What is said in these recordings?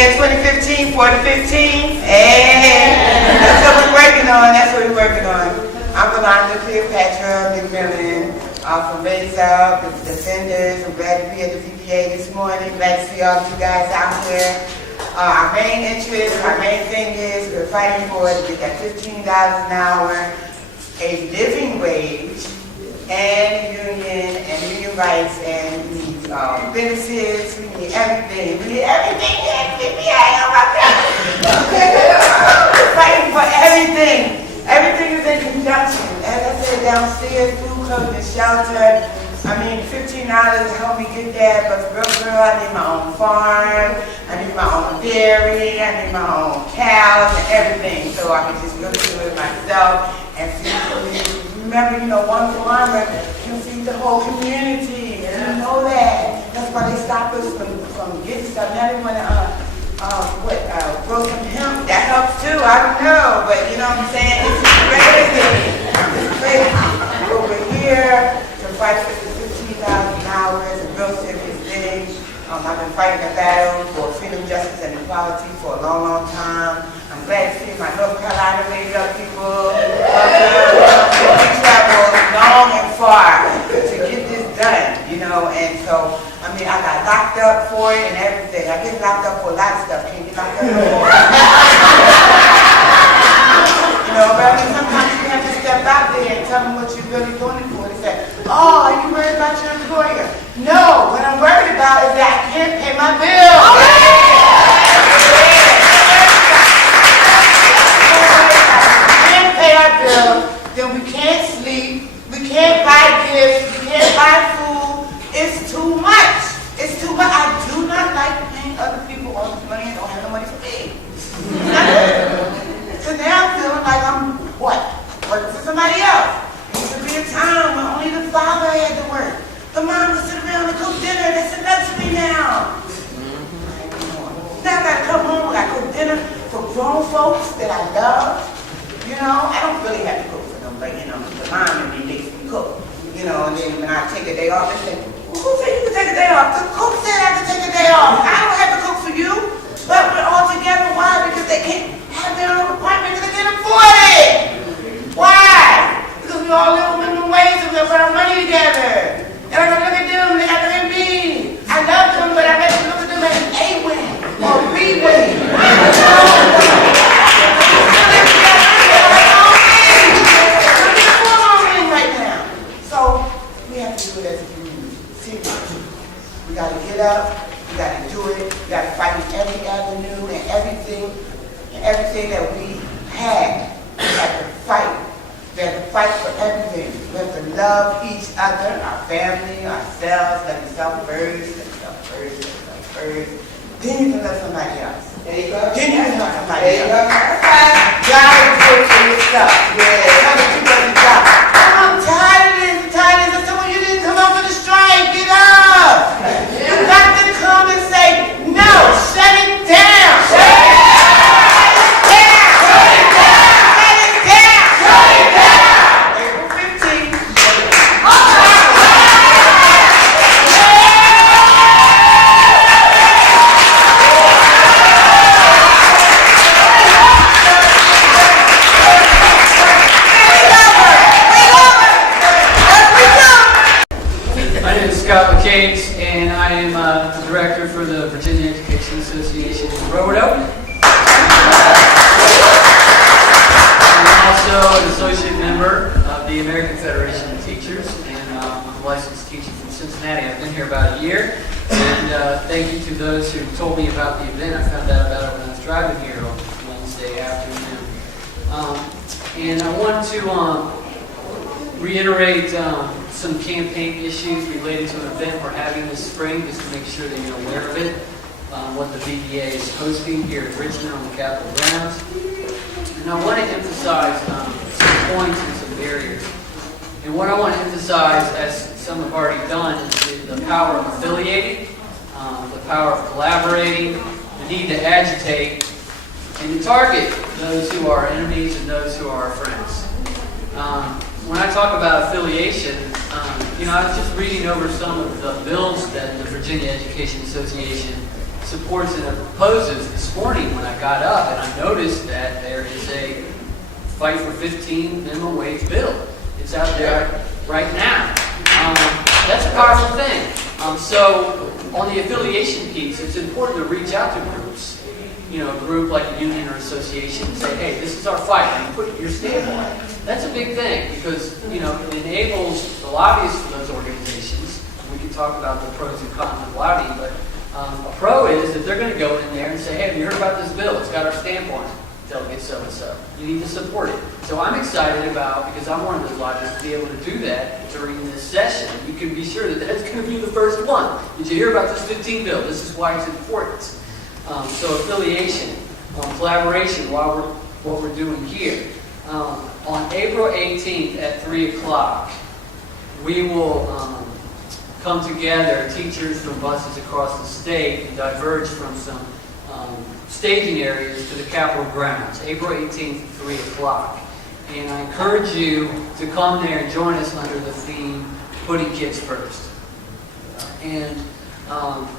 Yeah, 2015, 4 to 15. Hey, that's what we're working on. That's what we're working on. I'm Yolanda Cleopatra McMillan from Mesa, the Defenders. I'm glad to be at the VPA this morning. Glad to see all of you guys out here. Our main interest, our main thing is we're fighting for to get that $15 an hour, a living wage, and union rights, and we need benefits, we need everything. We need everything. We're fighting for everything. Everything is in conjunction. As I said, downstairs, food, clothing, and shelter. I mean, $15 to help me get that, but for real, I need my own farm, I need my own dairy, I need my own cows and everything, so I can just really do it myself and feed. Remember, one farmer can feed the whole community, and you know that. That's why they stop us from getting stuff. Now they want to, grow some hemp. That helps too, I don't know, but you know what I'm saying? It's crazy. It's crazy. But we're here to fight for the $15 an hour. It's a real serious thing. I've been fighting a battle for freedom, justice, and equality for a long, long time. I'm glad to see my North Carolina made up people. We traveled long and far to get this done, and so, I got locked up for it and everything. I get locked up for a lot of stuff. Can't get locked up for it. But sometimes you have to step out there and tell them what you're really doing it for. They say, oh, are you worried about your employer? No, what I'm worried about is that I can't pay my bills. Pay our bills, then we can't sleep, we can't buy gifts, we can't buy food. It's too much. It's too much. I do not like paying other people all this money and don't have no money for me. So now I'm feeling like I'm working for somebody else. There used to be a time when only the father had to work. The mom would sit around and cook dinner. That's a luxury now. Now I gotta come home, I gotta cook dinner for grown folks that I love. I don't really have to cook for them, but the mom and me makes me cook. And then when I take a day off, they say, well, who said you could take a day off? The cook said I could take a day off. I don't have to cook for you. But we're all together. Why? Because they can't have their own apartment because they can't afford it. Why? Because we all live minimum wage and we put our money together. And I gotta look at them, they got to look at me. I love them, but I have to look at them as an A-wing or a B-wing. We got to get up, we got to do it, we got to fight in every avenue and everything that we had. We have to fight. We have to fight for everything. We have to love each other, our family, ourselves, let yourself first. Then you can love somebody else. There you go. Then you can love somebody else. God is good for yourself. Yeah. I'm tired of this. I said, well, you didn't come up for the strike. Get up. You got to come and say, no, shut it down. Shut it down. Shut it down. Shut it down. Shut it down. April 15th. And I am the director for the Virginia Education Association in Roanoke. I'm also an associate member of the American Federation of Teachers, and I'm a licensed teacher from Cincinnati. I've been here about a year, and thank you to those who told me about the event. I found out about it when I was driving here on Wednesday afternoon. And I want to reiterate some campaign issues related to an event we're having this spring, just to make sure that you're aware of it, what the VBA is hosting here in Richmond on the Capitol grounds. And I want to emphasize some points and some barriers. And what I want to emphasize, as some have already done, is the power of affiliating, the power of collaborating, the need to agitate, and to target those who are enemies and those who are our friends. When I talk about affiliation, I was just reading over some of the bills that the Virginia Education Association supports and opposes this morning when I got up, and I noticed that there is a fight for 15 minimum wage bill. It's out there right now. That's a powerful thing. So on the affiliation piece, it's important to reach out to groups. You know, a group like a union or association and say, hey, this is our fight, and you put your stamp on it. That's a big thing because, you know, it enables the lobbyists for those organizations. We can talk about the pros and cons of lobbying, but a pro is that they're going to go in there and say, hey, have you heard about this bill? It's got our stamp on it. Delegate so-and-so. You need to support it. So I'm excited about, because I'm one of those lobbyists, to be able to do that during this session. You can be sure that that's going to be the first one. Did you hear about this 15 bill? This is why it's important. So affiliation, collaboration, what we're doing here. On April 18th at 3 o'clock, we will come together, teachers from buses across the state, and diverge from some staging areas to the Capitol grounds, April 18th, 3 o'clock. And I encourage you to come there and join us under the theme, Putting Kids First. And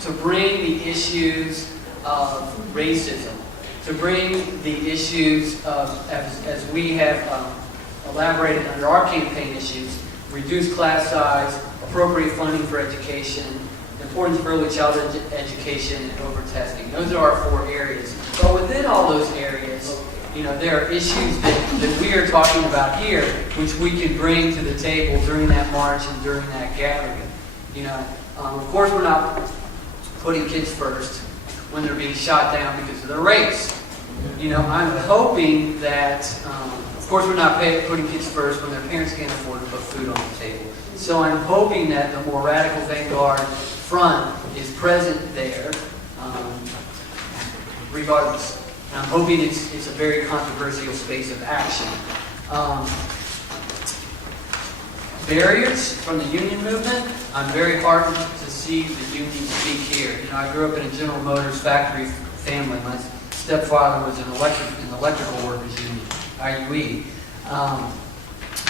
to bring the issues of racism, to bring the issues of, as we have elaborated under our campaign issues, reduced class size, appropriate funding for education, importance of early childhood education, and over-testing. Those are our 4 areas. But within all those areas, you know, there are issues that we are talking about here, which we can bring to the table during that march and during that gathering. You know, of course, we're not putting kids first when they're being shot down because of their race. You know, I'm hoping that, of course, we're not putting kids first when their parents can't afford to put food on the table. So I'm hoping that the more radical vanguard front is present there, regardless. And I'm hoping it's a very controversial space of action. Barriers from the union movement. I'm very heartened to see the union speak here. You know, I grew up in a General Motors factory family. My stepfather was an electrical workers union, IUE.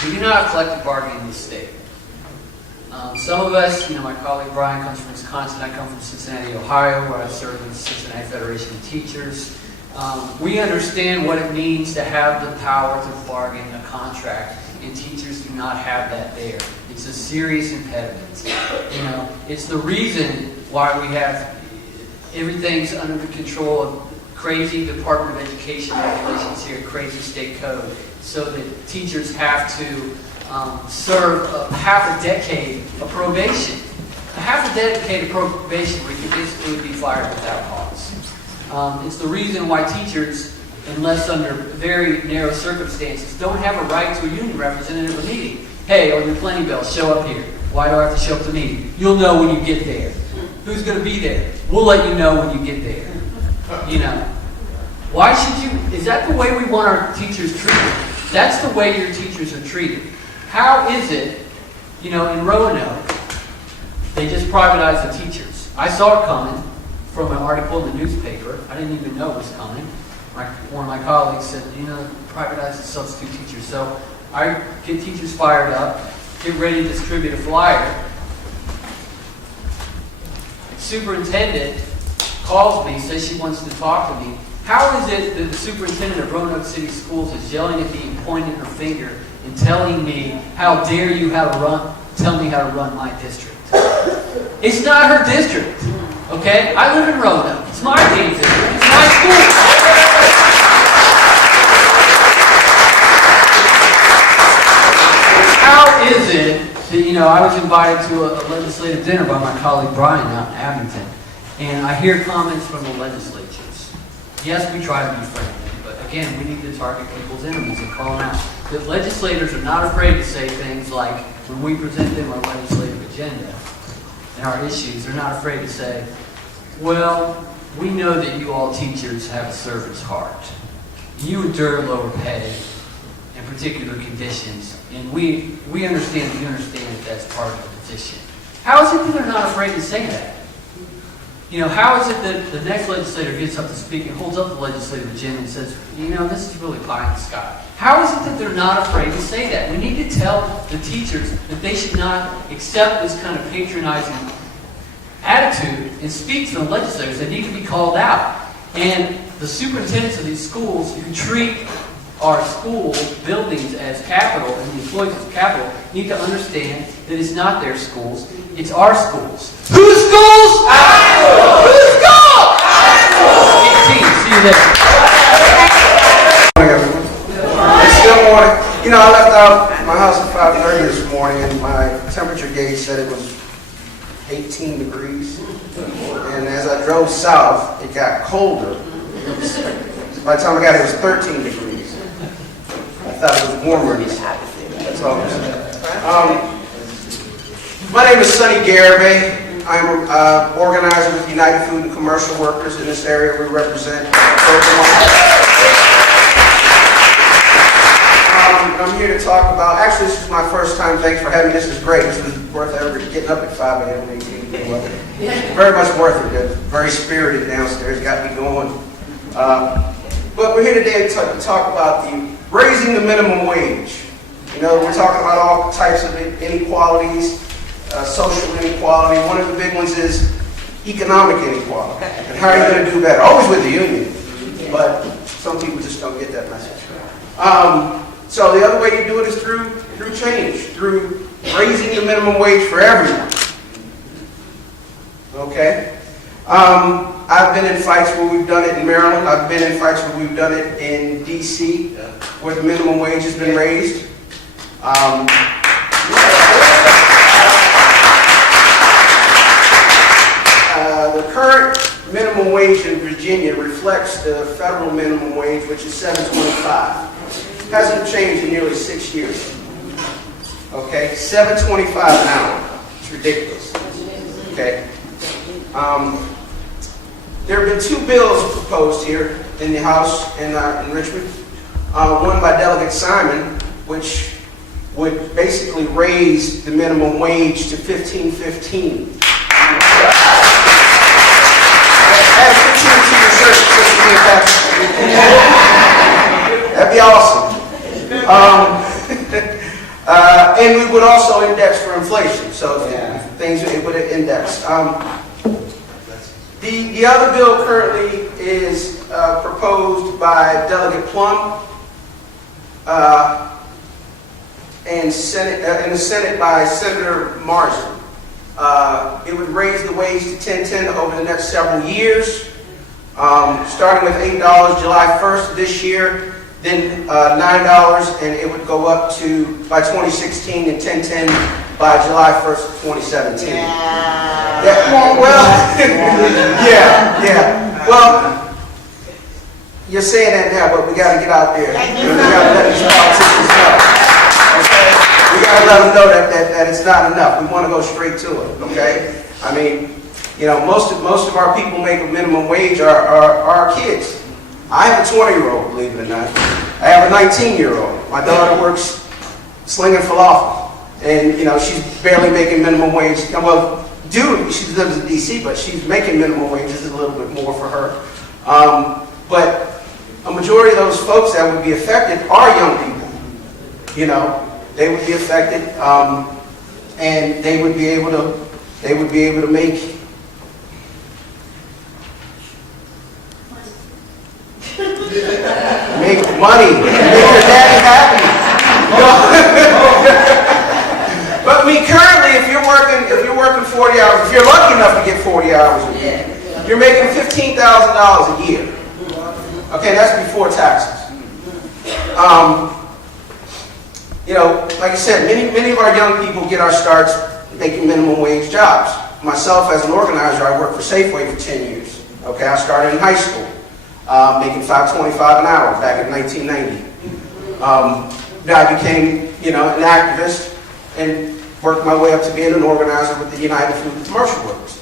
We do not have collective bargaining in this state. Some of us, you know, my colleague Brian comes from Wisconsin, I come from Cincinnati, Ohio, where I serve in the Cincinnati Federation of Teachers. We understand what it means to have the power to bargain a contract, and teachers do not have that there. It's a serious impediment. You know, it's the reason why we have everything's under the control of crazy Department of Education regulations here, crazy state code, so that teachers have to serve half a decade of probation. Half a decade of probation where you can basically be fired without cause. It's the reason why teachers, unless under very narrow circumstances, don't have a right to a union representative at a meeting. Hey, on your planning bill, show up here. Why do I have to show up to the meeting? You'll know when you get there. Who's going to be there? We'll let you know when you get there. You know. Why should you? Is that the way we want our teachers treated? That's the way your teachers are treated. How is it, you know, in Roanoke, they just privatized the teachers? I saw it coming from an article in the newspaper. I didn't even know it was coming. One of my colleagues said, you know, privatize the substitute teachers. So I get teachers fired up, get ready to distribute a flyer. Superintendent calls me, says she wants to talk to me. How is it that the superintendent of Roanoke City Schools is yelling at me and pointing her finger and telling me, how dare you tell me how to run my district? It's not her district, okay? I live in Roanoke. It's my damn district. It's my school. How is it that, you know, I was invited to a legislative dinner by my colleague Brian out in Abington, and I hear comments from the legislatures. Yes, we try to be friendly, but again, we need to target people's enemies and call them out. That legislators are not afraid to say things like, when we present them our legislative agenda and our issues, they're not afraid to say, well, we know that you all teachers have a servant's heart. You endure lower pay and particular conditions, and we understand that you understand that that's part of the position. How is it that they're not afraid to say that? You know, how is it that the next legislator gets up to speak and holds up the legislative agenda and says, you know, this is really pie in the sky? How is it that they're not afraid to say that? We need to tell the teachers that they should not accept this kind of patronizing attitude and speak to the legislators that need to be called out. And the superintendents of these schools who treat our school buildings as capital and the employees as capital need to understand that it's not their schools, it's our schools. Whose schools? Our schools! Whose schools? Our schools! 18. See you there. Good morning, everyone. It's still morning. You know, I left out my house at 5:30 this morning, and my temperature gauge said it was 18 degrees. And as I drove south, it got colder. By the time I got here, it was 13 degrees. I thought it was warmer than that. That's all I'm saying. My name is Sonny Garibay. I'm an organizer with United Food and Commercial Workers in this area. We represent I'm here to talk about, actually this is my first time, thanks for having me, this is great, this is worth getting up at 5 a.m. and 18. Very much worth it, it's very spirited downstairs, got me going. But we're here today to talk about raising the minimum wage. You know, we're talking about all types of inequalities, social inequality. One of the big ones is economic inequality. And how are you going to do better? Always with the union, but some people just don't get that message. So the other way you do it is through change, through raising the minimum wage for everyone. Okay? I've been in fights where we've done it in Maryland. I've been in fights where we've done it in D.C., where the minimum wage has been raised. The current minimum wage in Virginia reflects the federal minimum wage, which is $7.25. Hasn't changed in nearly 6 years. Okay, $7.25 an hour. It's ridiculous. Okay. There have been two bills proposed here in the House in Richmond. One by Delegate Simon, which would basically raise the minimum wage to $15.15. Add 15 to your search system. That'd be awesome. And we would also index for inflation, so things it would index. The other bill currently is proposed by Delegate Plum and in the Senate by Senator Marsden. It would raise the wage to $10.10 over the next several years, starting with $8 July 1st this year. Then $9, and it would go up to, by 2016, and $10.10 by July 1st, 2017. Well, yeah. Well, you're saying that now, but we got to get out there. We got to let these politicians know. Okay? We got to let them know that it's not enough. We want to go straight to it. Okay? I mean, you know, most of our people make a minimum wage are our kids. I have a 20-year-old, believe it or not. I have a 19-year-old. My daughter works slinging falafel. And, you know, she's barely making minimum wage. Well, she lives in D.C., but she's making minimum wage. This is a little bit more for her. But a majority of those folks that would be affected are young people. You know, they would be affected, and they would be able to make money, make your daddy happy. But I mean, currently, if you're working 40 hours, if you're lucky enough to get 40 hours a week, you're making $15,000 a year. Okay, that's before taxes. You know, like I said, many of our young people get our starts making minimum wage jobs. Myself, as an organizer, I worked for Safeway for 10 years. Okay, I started in high school. Making $5.25 an hour back in 1990. Then I became, you know, an activist and worked my way up to being an organizer with the United Food and Commercial Workers.